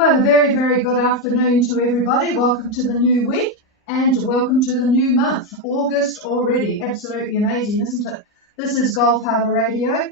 Well, a very, very good afternoon to everybody. Welcome to the new week and welcome to the new month. August already. Absolutely amazing, isn't it? This is Gulf Harbour Radio.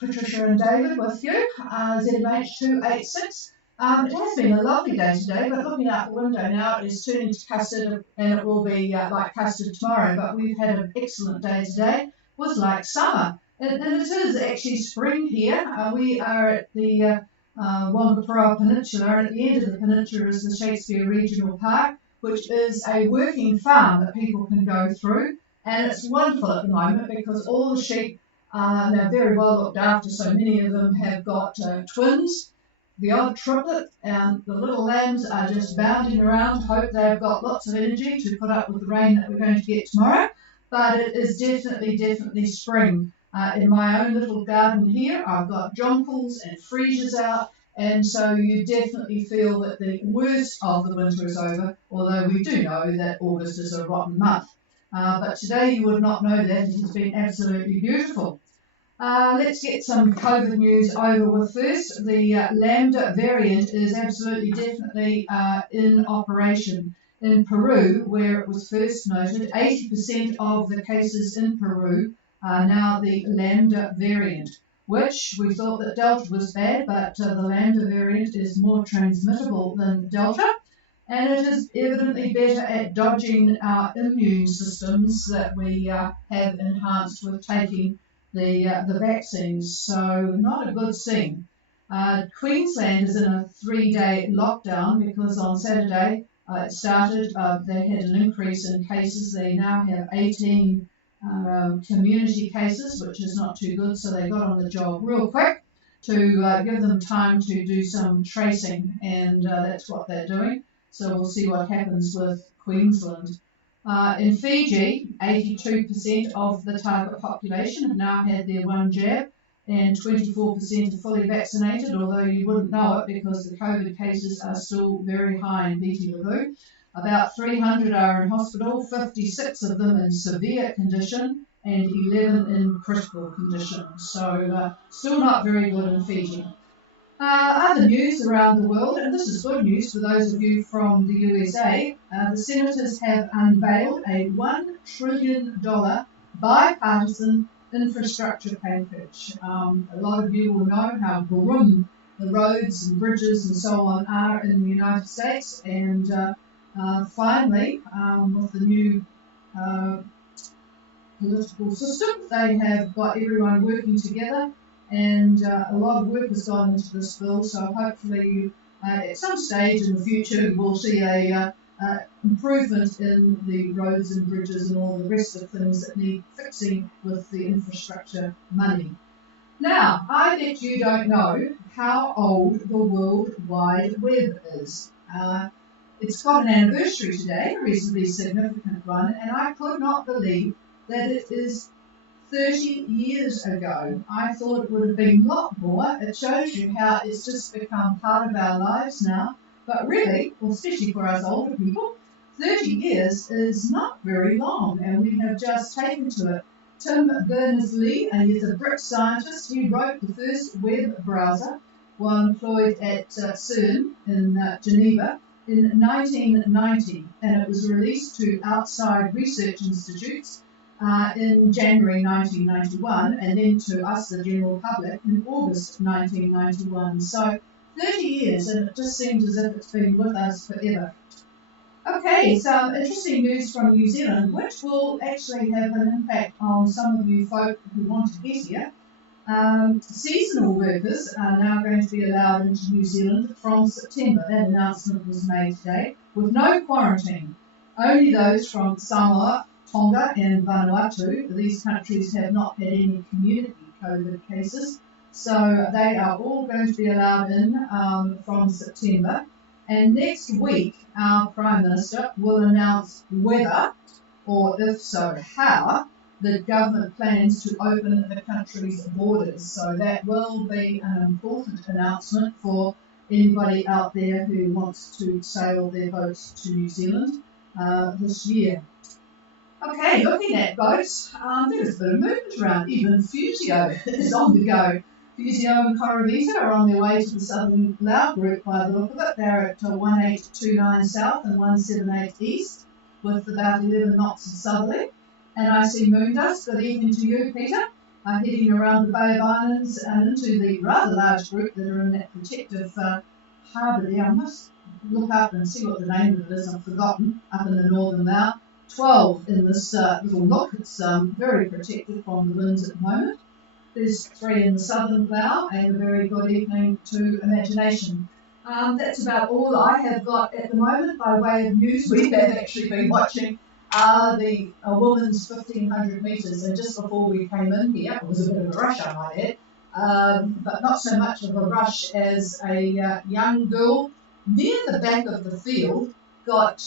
Patricia and David with you, ZMH286. It has been a lovely day today, but looking out the window now, it is turning to custard and it will be like custard tomorrow. But we've had an excellent day today. It was like summer. And it is actually spring here. We are at the Wangaparaoa Peninsula, and at the end of the peninsula is the Shakespeare Regional Park, which is a working farm that people can go through, and it's wonderful at the moment because all the sheep they're very well looked after, so many of them have got twins, the odd triplet, and the little lambs are just bounding around. Hope they've got lots of energy to put up with the rain that we're going to get tomorrow, but it is definitely spring. In my own little garden here, I've got jonquils and freesias out, and so you definitely feel that the worst of the winter is over, although we do know that August is a rotten month. But today you would not know that. It has been absolutely beautiful. Let's get some COVID news over with first. The Lambda variant is absolutely definitely in operation. In Peru, where it was first noted, 80% of the cases in Peru are now the Lambda variant, which we thought that Delta was bad, but the Lambda variant is more transmittable than Delta, and it is evidently better at dodging our immune systems that we have enhanced with taking the vaccines, so not a good scene. Queensland is in a 3-day lockdown because on Saturday it started, they had an increase in cases. They now have 18 community cases, which is not too good, so they got on the job real quick to give them time to do some tracing, and that's what they're doing. So we'll see what happens with Queensland. In Fiji, 82% of the target population have now had their one jab, and 24% are fully vaccinated, although you wouldn't know it because the COVID cases are still very high in Piti Levu. About 300 are in hospital, 56 of them in severe condition, and 11 in critical condition. So still not very good in Fiji. Other news around the world, and this is good news for those of you from the USA, the senators have unveiled a $1 trillion bipartisan infrastructure package. A lot of you will know how grim the roads and bridges and so on are in the United States, and finally, with the new political system, they have got everyone working together, and a lot of work has gone into this bill, so hopefully at some stage in the future we'll see a improvement in the roads and bridges and all the rest of things that need fixing with the infrastructure money. Now, I bet you don't know how old the World Wide Web is. It's got an anniversary today, a reasonably significant one, and I could not believe that it is 30 years ago. I thought it would have been a lot more. It shows you how it's just become part of our lives now. But really, well, especially for us older people, 30 years is not very long, and we have just taken to it. Tim Berners-Lee, he's a Brit scientist. He wrote the first web browser while employed at CERN in Geneva in 1990, and it was released to outside research institutes in January 1991, and then to us, the general public, in August 1991. So 30 years, and it just seems as if it's been with us forever. Okay, some interesting news from New Zealand, which will actually have an impact on some of you folk who want to get here. Seasonal workers are now going to be allowed into New Zealand from September. That announcement was made today, with no quarantine. Only those from Samoa, Tonga and Vanuatu. These countries have not had any community COVID cases, so they are all going to be allowed in from September. And next week, our Prime Minister will announce whether, or if so, how, the government plans to open the country's borders. So that will be an important announcement for anybody out there who wants to sail their boats to New Zealand this year. Okay, looking at boats, there's a bit of movement around. Even Fusio is on the go. Fusio and Coravita are on their way to the southern Lao group by the look of it. They're at 1829 south and 178 east with about 11 knots of southerly. And I see Moondust, good evening to you, Peter, heading around the Bay of Islands and into the rather large group that are in that protective harbour there. I must look up and see what the name of it is. I've forgotten, up in the northern Lao. 12 in this little nook. It's very protected from the winds at the moment. There's 3 in the southern Lao, and a very good evening to Imagination. That's about all I have got at the moment by way of news. We have actually been watching the women's 1500 metres, and just before we came in here, it was a bit of a rush, I might add, but not so much of a rush as a young girl near the back of the field got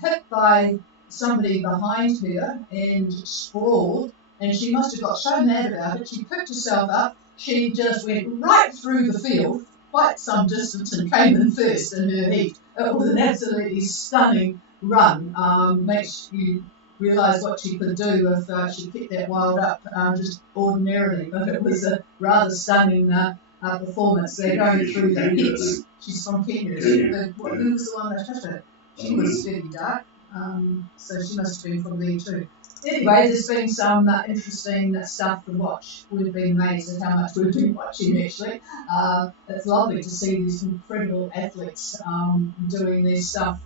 hit by somebody behind her and sprawled, and she must have got so mad about it, she picked herself up, she just went right through the field, quite some distance, and came in first in her heat. It was an absolutely stunning run. Makes you realise what she could do if she kept that wild up just ordinarily, but it was a rather stunning performance. They're going through the heats. She's from Kenya. Who was the one that hit her? She was fairly dark. So she must have been from there too. Anyway, there's been some interesting stuff to watch. We've been amazed at how much we've been watching actually. It's lovely to see these incredible athletes doing their stuff.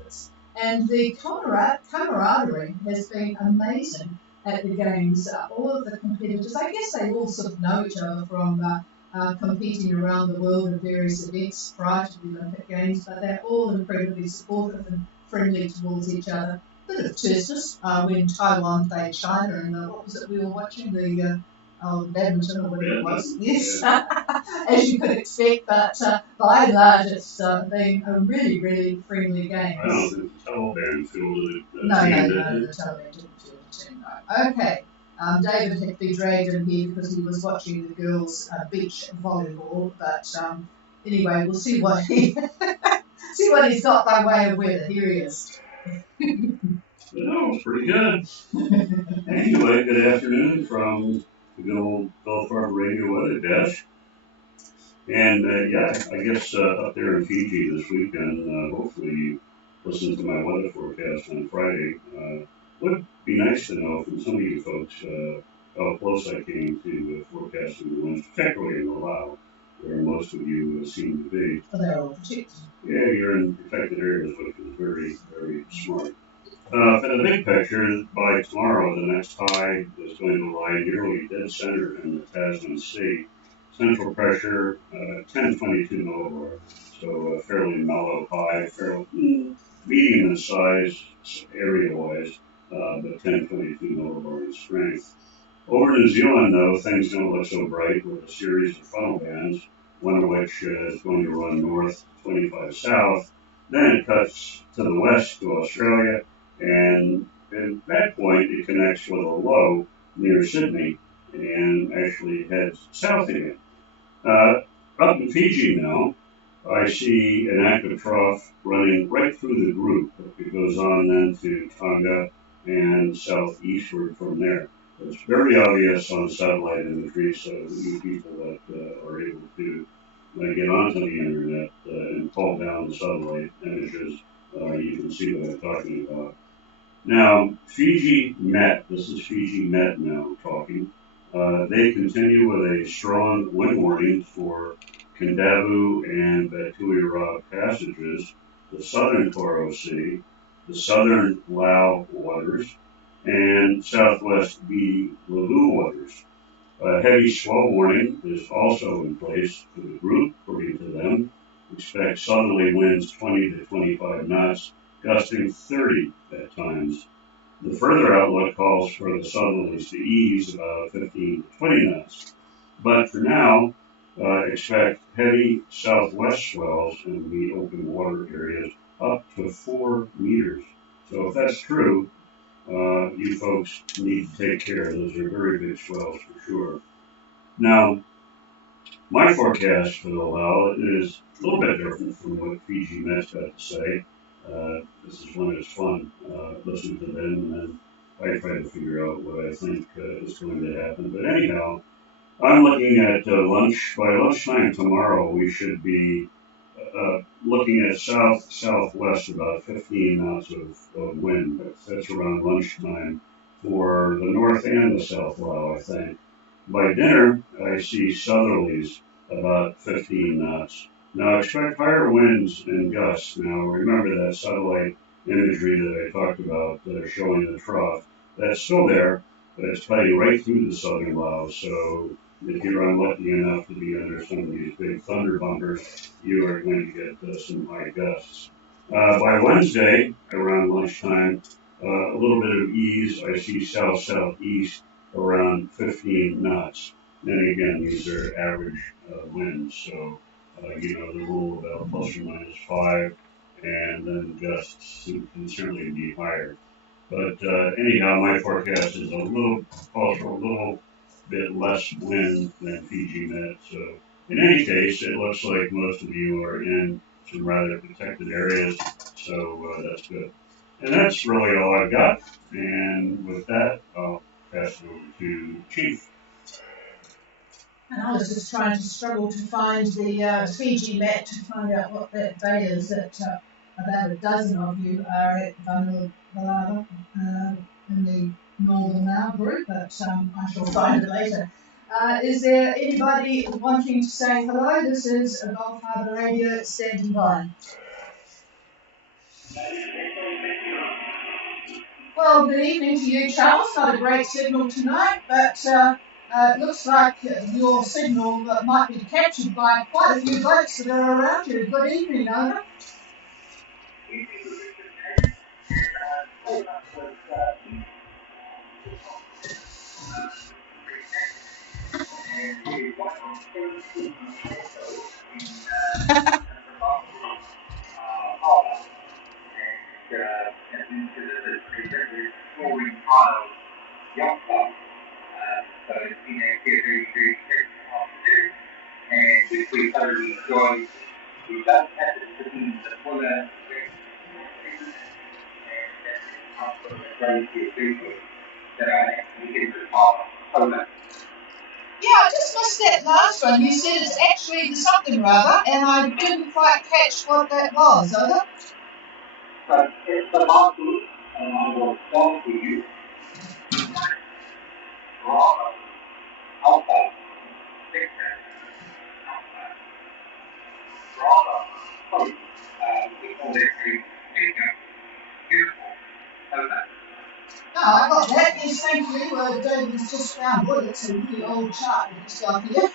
And the camaraderie has been amazing at the games. All of the competitors, I guess they all sort of know each other from competing around the world in various events prior to the Olympic Games, but they're all incredibly supportive and friendly towards each other. A bit of terseness when Taiwan played China, and what was it we were watching? The badminton or whatever it was. Yes, as you could expect, but by and large it's been a really, really friendly game. I don't think the Taliban fielded it. No, the Taliban didn't field the team, no. Okay. David had to be dragged in here because he was watching the girls' beach volleyball, but anyway, we'll see what he's got by way of weather. Here he is. No, it's pretty good. Anyway, good afternoon from the good old Gulf Harbor Radio Weather Desk. And I guess up there in Fiji this weekend, hopefully you listen to my weather forecast on Friday. Would be nice to know from some of you folks how close I came to forecasting the winds, particularly in Laos, where most of you seem to be. Oh, they're all protected. Yeah, you're in protected areas, which is very, very smart. For the big picture, by tomorrow, the next high is going to lie nearly dead center in the Tasman Sea. Central pressure, 1022 millibar, so a fairly mellow high, fairly medium in size area-wise, but 1022 millibar in strength. Over New Zealand, though, things don't look so bright with a series of funnel bands, one of which is going to run north 25 south. Then it cuts to the west to Australia, and at that point it connects with a low near Sydney and actually heads south again. Up in Fiji now, I see an active trough running right through the group. It goes on then to Tonga and southeastward from there. It's very obvious on satellite imagery, so you people that are able to get onto the internet and call down the satellite images, you can see what I'm talking about. Now, Fiji Met, this is Fiji Met now talking, they continue with a strong wind warning for Kendavu and Batuira passages, the southern Toro Sea, the southern Lao waters, and southwest Beetaloo waters. A heavy swell warning is also in place for the group, according to them. Expect southerly winds 20 to 25 knots, gusting 30 at times. The further outlook calls for the southerlies to ease about 15 to 20 knots. But for now, expect heavy southwest swells in the open water areas up to 4 meters. So if that's true, you folks need to take care. Those are very big swells for sure. Now, my forecast for the Lao is a little bit different from what Fiji Met's got to say. This is when it's fun listening to them, and then I try to figure out what I think is going to happen. But anyhow, I'm looking at lunch. By lunchtime tomorrow, we should be looking at southwest about 15 knots of wind. That's around lunchtime for the north and the south Lao, I think. By dinner, I see southerlies about 15 knots. Now expect higher winds and gusts. Now remember that satellite imagery that I talked about that are showing the trough. That's still there, but it's cutting right through the southern Laos. So if you're unlucky enough to be under some of these big thunder bumpers, you are going to get some high gusts. By Wednesday, around lunchtime, a little bit of ease. I see south-southeast around 15 knots. And again, these are average winds, so the rule about plus or minus 5, and then gusts can certainly be higher. But anyhow, my forecast is also a little bit less wind than Fiji Met. So in any case, it looks like most of you are in some rather protected areas, so that's good. And that's really all I've got. And with that, I'll pass it over to Chief. And I was just trying to struggle to find the Fiji Met to find out what that day is. That about a dozen of you are at Vanuatu in the Northern Lao group, but I shall find it later. Is there anybody wanting to say hello? This is Gulf Harbour Radio standing by. Well, good evening to you, Charles. Not a great signal tonight, but it looks like your signal might be captured by quite a few boats that are around you. Good evening, over. Yeah, I just missed that last one. You said it's actually the something rather, and I didn't quite catch what that was, over. It's the lawsuit, and I will talk to you. No, I got that. Yes, thank you. David's just found one. It's a really old chart that he's got here.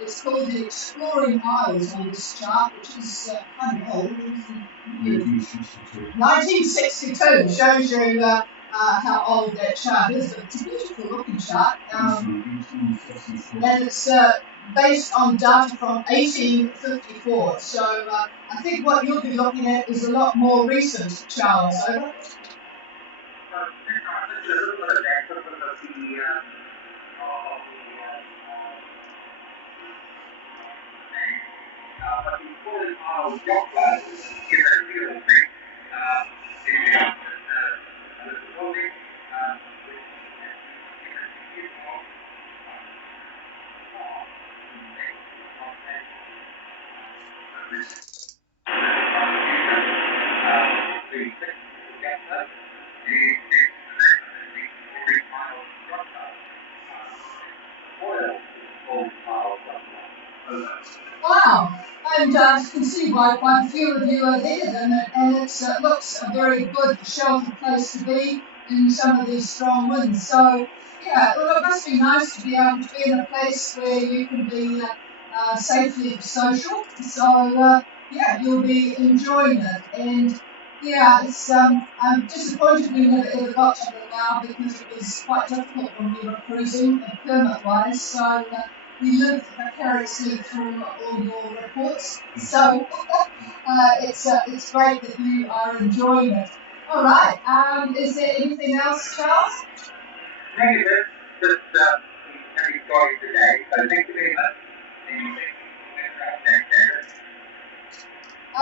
It's called the Exploring Isles on this chart, which is kind of old. 1962 shows you how old that chart is. It's a beautiful looking chart. And it's based on data from 1854. So I think what you'll be looking at is a lot more recent, Charles. Over. Wow, and you can see why quite a few of you are there, and it looks a very good sheltered place to be in some of these strong winds. So, yeah, well, it must be nice to be able to be in a place where you can be safely social. So, yeah, you'll be enjoying it. And yeah, I'm disappointed we never ever got to it now because it was quite difficult when we were cruising permit-wise. So we lived vicariously through all your reports. So it's great that you are enjoying it. All right. Is there anything else, Charles? Thank you, just enjoying today. So thank you very much.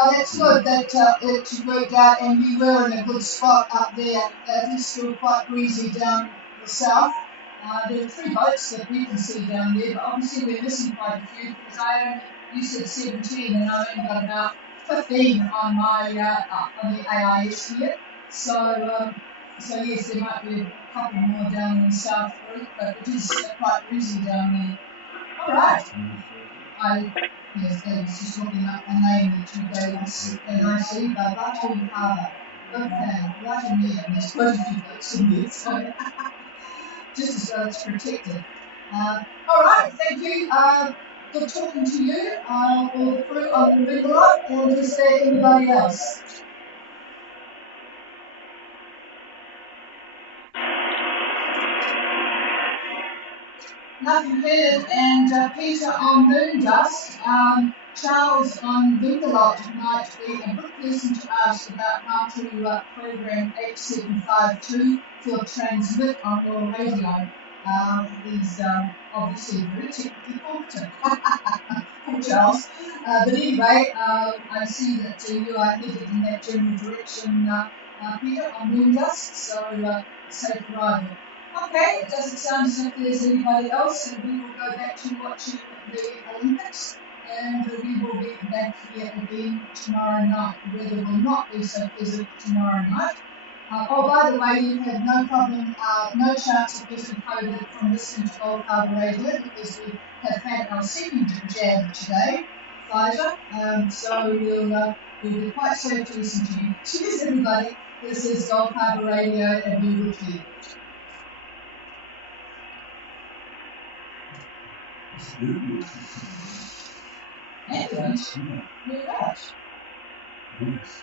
Oh, that's good that it worked out and you were in a good spot up there. It is still quite breezy down the south, There are 3 boats that we can see down there, but obviously we're missing quite a few because you said 17 and I've only got about 15 on my on the AIS here. So yes, there might be a couple more down in the South Group, but it is quite breezy down there. All right. Yes, Dave was just looking up a name that you gave us, and I see Bavatu Harbour. Okay, right in there. There's quite a few boats in there, so just as well it's protected. All right, thank you. Good talking to you. All the crew on the Ringalot, and is there anybody else? Nothing heard, and Peter on Moondust. Charles on Ringalot might be a good person to ask about how to program 8752 for transmit on your radio. He's obviously very technically competent. Poor Charles. But anyway, I see that you are headed in that general direction, Peter, on Moondust, so safe arrival. Okay, it doesn't sound as if there's anybody else, and we will go back to watching the Olympics, and we will be back here again tomorrow night. The weather will not be so pleasant tomorrow night. By the way, you have no problem, no chance of getting COVID from listening to Gold Harbour Radio because we have had our second jab today, Pfizer, so we'll be quite safe to listen to you. Cheers, everybody. This is Gold Harbour Radio, and we will see you. Ambulance? Whereabouts? Yes.